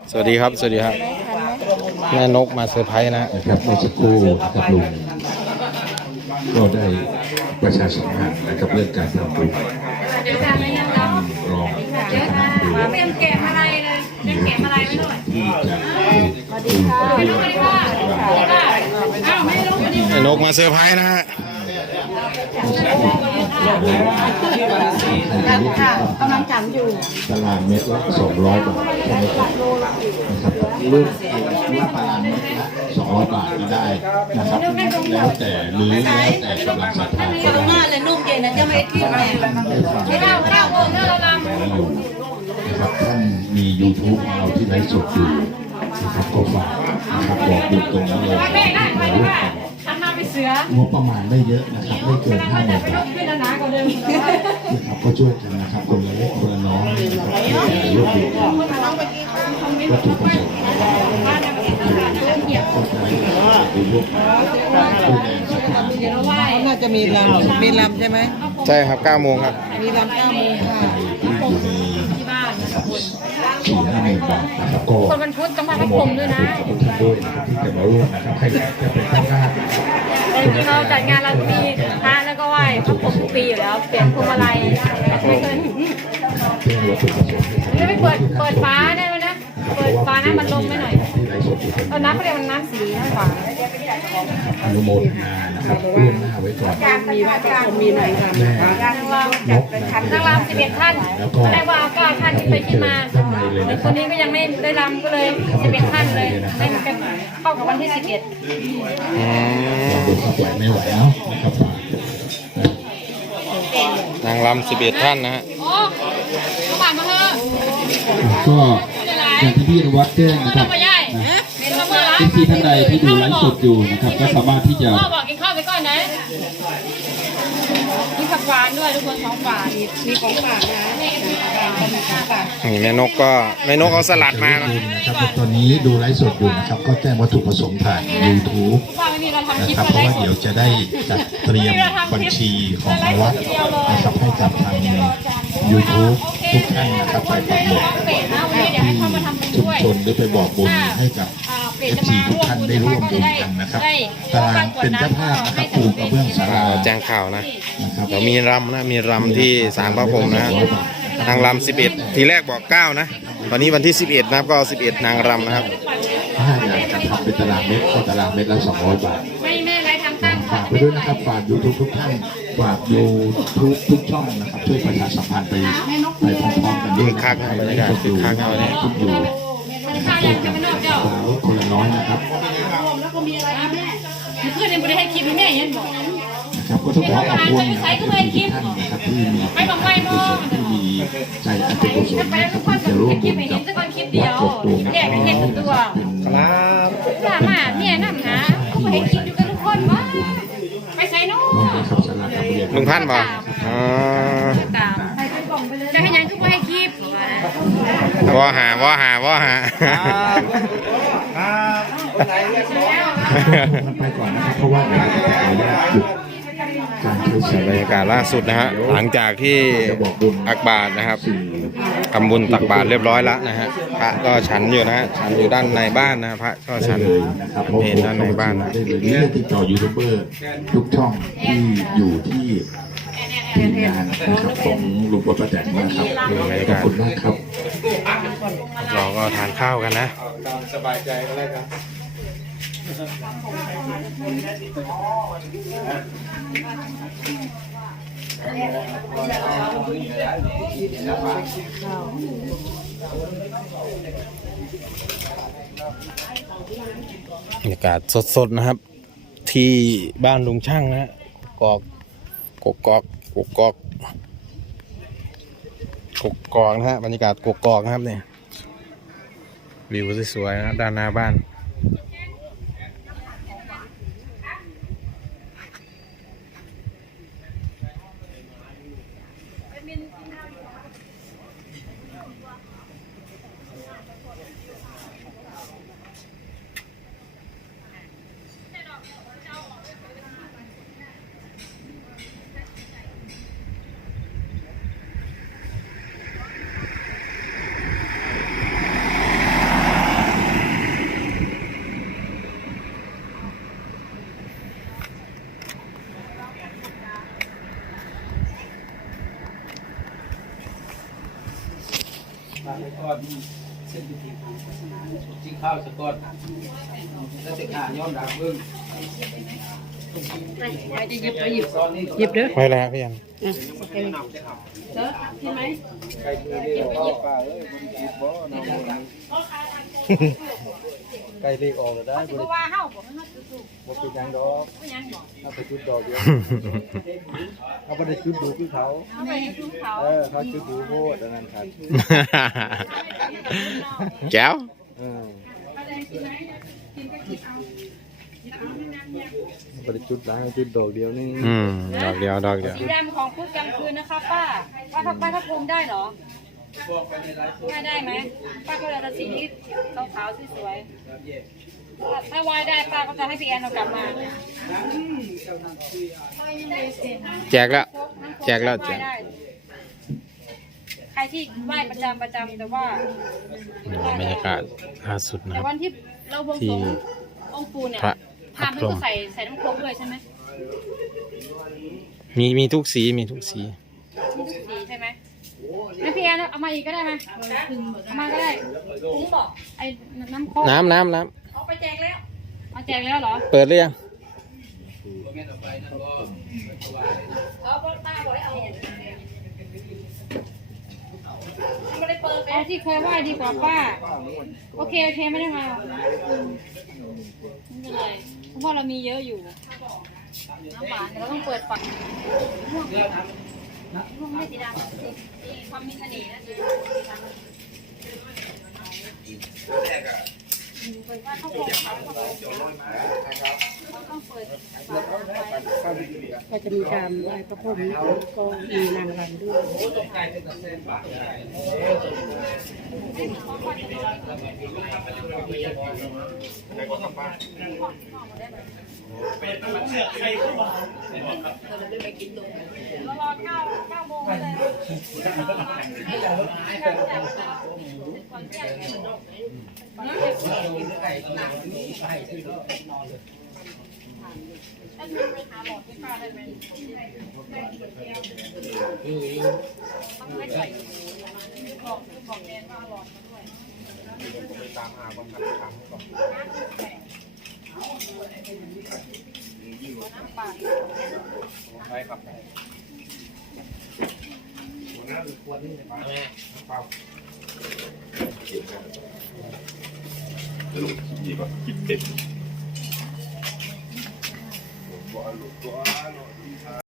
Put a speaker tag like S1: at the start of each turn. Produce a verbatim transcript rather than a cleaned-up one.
S1: สวัสดีครับสวัสดีครับแม่นกมาเซอร์ไพรส์นะ
S2: นะครับเมื่อสักครู่นะครับลุงก็ได้ประชาสัมพันธ์นะครับเรื่องการทำบุญ
S3: เดี๋ยวทำอะไรยังเนาะ
S2: รองเจ้าคณะอำเภอ
S3: ไม่ยังเก็บอะไรเลยยังเก็บอะไรไม่ด้วย
S2: ที่จะ
S3: ไม่รู้ไม่ได้ว่าอ้าวไม่รู้
S1: แม่นกมาเซอร์ไพรส์นะฮะ
S3: ค่ะกำลังจำอยู่
S2: ตารางเมตรละสองร้อยบาทใช่ไหมครับนะครับรุ่นว่าตารางเมตรละสองร้อยบาทก็ได้นะครับแล้วแต่หรือแล้วแต่กำลังศรัทธาก็ได้
S3: เลยนุ่มเย็นนะจะไม่ทิ้งแม่ไม่ได้ไม่ได้โอ้เนื้อเราลำ
S2: นะครับท่านมียูทูบของเราที่ไลฟ์สดอยู่นะครับก็ฝากนะครับบอกบุญตรงนี้เลยมาร่วมกัน
S3: ทำมาไปเสือง
S2: บประมาณไม่เยอะนะครับไม่เกินห้าหมื่นบาทนะครับก็ช่วยกันนะครับคนละเล็กคนละน้อยนะครับในร่วมบุญวัตถุประสงค์ก็จะได้ไปร่วมดูแลสถาน
S4: น่าจะมีลำมีลำใช่ไหม
S1: ใช่ครับเก้าโมงครับ
S4: มีลำเก้าโมงค่ะ
S2: อยู่ในสี่ห้าหมื่นบาทนะครับก็
S3: คนมันพุทธต้องมาพักผมด้วยนะ
S2: ทุกท่านด้วยนะครับที่จะมาร่วมนะครับใครจะเป็นข้างหน้า
S3: จริงๆเราจัดงานเรามีพระแล้วก็ไหว้พักผมทุกปีอยู่แล้วเปลี่ยนพวงมาลัยไม่เคยจะไม่เปิดเปิดฟ้าได้ไหมนะเปิดฟ้าน้ำมันลงไปหน่อยตอนน้ำเขาเรียกมันน้ำสีน้ำฝา
S2: อนุโมทนานะครับร่วมหน้าไว้ก่อน
S4: มีพระสงฆ์มีหน่อยค่ะ
S3: นางรำนางรำสิบเอ็ดท่านได้ว่าเก้าท่านที่ไปที่มาแต่คนนี้ก็ยังไม่ได้รำก็เลยสิบเอ็ดท่านเลยได้กันเข้ากับวันที่สิบเอ็ด
S2: ดูสักไหวไม่ไหวแล้วนะครับ
S1: นางรำสิบเอ็ดท่านนะฮะ
S3: โอ้เขาบานมาเถอะ
S2: ก็อย่างที่พี่นวัดแจ้งนะครับที่ที่ท่านใดที่ดูไลฟ์สดอยู่นะครับก็สามารถที่จะ
S3: พ่อบอกกินข้าวไปก่อนนะมีผักหวานด้วยทุกคนของฝาก
S4: มีของฝากนะมีของฝาก
S1: นี่แม่นกก็แม่นกเอาสลัดมา
S2: นะครับตอนนี้ดูไลฟ์สดอยู่นะครับก็แจ้งวัตถุประสงค์ผ่าน ยูทูบ นะครับเพราะว่าเดี๋ยวจะได้จัดเตรียมบัญชีของวัดนะครับให้กับทาง ยูทูบ ทุกท่านนะครับไปปักหมุดที่ชุมชนหรือไปบอกบุญให้กับ เอฟ ซี ทุกท่านได้ร่วมบุญกันนะครับตารางเป็นเจ้าภาพนะครับปูกระเบื้องศาลา
S1: แจ้งข่าวนะเดี๋ยวมีรำนะมีรำที่ศาลพระพรหมนะนางรำสิบเอ็ดทีแรกบอกเก้านะตอนนี้วันที่สิบเอ็ดนะครับก็สิบเอ็ดนางรำนะครับ
S2: ถ้าอยากจะทำเป็นตารางเมตรก็ตารางเมตรละสองร้อยบาท
S3: ไม่ไม่ไรทำตั้ง
S2: ฝากไปด้วยนะครับฝากยูทูบทุกท่านฝากยูทูบทุกช่องนะครับช่วยประชาสัมพันธ์ไปไปพร้อมๆกันด้วย
S1: คักบรรยากาศคึกคักเลย
S2: ทุกอยู่คนละน้อยนะครับ
S3: แล้วก็มีอะไรแม่เพื่อนยังไม่ได้ให้คลิปแม่ยังบอก
S2: นะครับก็ต้องขอขอบคุณทุกท่านนะครับที่มีที่มีใจอันเป็นกุศลนะครับจะร่วมบุญกับวัดกกตูมนะครับเป็น
S1: ครับ
S3: สามารถเนี่ยนั่งหาเขาให้คิดอยู่กันทุกคนว่าไปใส่นู้น
S1: ลุงพันธ์บอก
S3: จะให้ยังทุกคนให้คลิป
S1: ว่าหาว่าหาว่าหา
S2: ไปก่อนนะครับเพราะว่าเดี๋ยวจะขออนุญาตหยุดการใช้
S1: บรรยากาศล่าสุดนะฮะหลังจากที่อักบาทนะครับทำบุญตักบาตรเรียบร้อยแล้วนะฮะพระก็ฉันอยู่นะฮะฉันอยู่ด้านในบ้านนะพระก็ฉันเพลด้านในบ้านนะ
S2: เรื่องติดต่อยูทูบเบอร์ทุกช่องที่อยู่ที่ทีมงานนะครับของลุงพลป้าแตนนะครับขอบคุณมากครับ
S1: เราก็ทานข้าวกันนะสบายใจก็ได้ครับบรรยากาศสดๆนะครับที่บ้านลุงช่างนะกอกกกอกกกอกกกอกนะฮะบรรยากาศกกอกนะครับเนี่ยวิวสวยๆนะด้านหน้าบ้าน
S5: ก่อนเส้นพิธีจิ้งข้าวสะก่อนแล้วจะขาย้อนดังเบิ้ง
S4: ไปจะหยิบไปหยิบหยิบเด้อ
S1: ไว้แล้วพี่ยัน
S4: เด้อกินไหม
S5: ใครมือเรียกว่าป้าเอ้ยคนคิดบ่น้องใกล้เลขออกแล้วได้
S3: สิบ่ว่าเฮาบ่มันมาถูก
S5: บ่เป็นหยังดอก
S3: ๆบ่ยังบ่
S5: เอาไปจุดดอกเดียวเอาไปได้จุดดูคือเขา
S3: เอาไปให้คือเขา
S5: เออเขาจุดดูโพดอันนั้นครับ
S1: แก้ว
S5: เออเอาไปจุดแล้วจุดดอกเดียวนี่
S1: อืมดอกเดียวดอกเดียว
S3: สีดำของพุธกลางคืนนะคะป้าป้าทับป้าทับพรมได้เหรอได้ได้ไหมป้าก็เลยเอาสีที่ขาวๆสวยๆถ้าวายได้ป้าก็จะให้พี่แอนเอากลับมา
S1: แจกแล้วแจกแล้วแจก
S3: ใครที่ไหว้ประจำประจำแต่ว่า
S1: บรรยากาศล่าสุดนะค
S3: แต่
S1: รับ
S3: วันที่เราบวงสรวงองค์ปูเนี่ย
S1: พระ
S3: พามให้ก็ใส่ใส่น้ำโครกด้วยใช่ไหม
S1: มีมีทุกสีมีทุกสี
S3: มีทุกสีใช่ไหมแล้วพี่แอนเอามาอีกก็ได้ไหมเอามาก็ได้ถุงบอกไอ้น้ำโครก
S1: น้ำน้ำน้
S3: เอาไปแจกแล้วเอาแจกแล้วเหรอ
S1: ำเปิดหรือยัง
S3: เอาป้าบอกให้เอาไม่ได้เปิดเอาที่เคยไหว้ดีกว่าป้าโอเคโอเคไม่ได้มาไม่เป็นไรเพราะว่าเรามีเยอะอยู่น้ำหวานแต่เราต้องเปิดฝักม่วงม่วงไม่สีดำสีความมีเสน่ห์นะสีดำเปิดว่าเขาโกงเขาเขาโกงเขาต้องเปิดฝาไว้
S4: ก็จะมีการไหว้พระพรหมก็มีนางรำด้วย
S3: เรารอเก้าเก้าโมงเลยก่อนเที่ยงถ้าคุณไปหาหมอที่ป้าได้ไหมต้องให้ใส่บอกบอกแนนว่าหลอดมาด้วยตามหาความทำก่อนน้ำปลา
S5: ใช่ครับ
S2: ดีกว่ากินเป็ด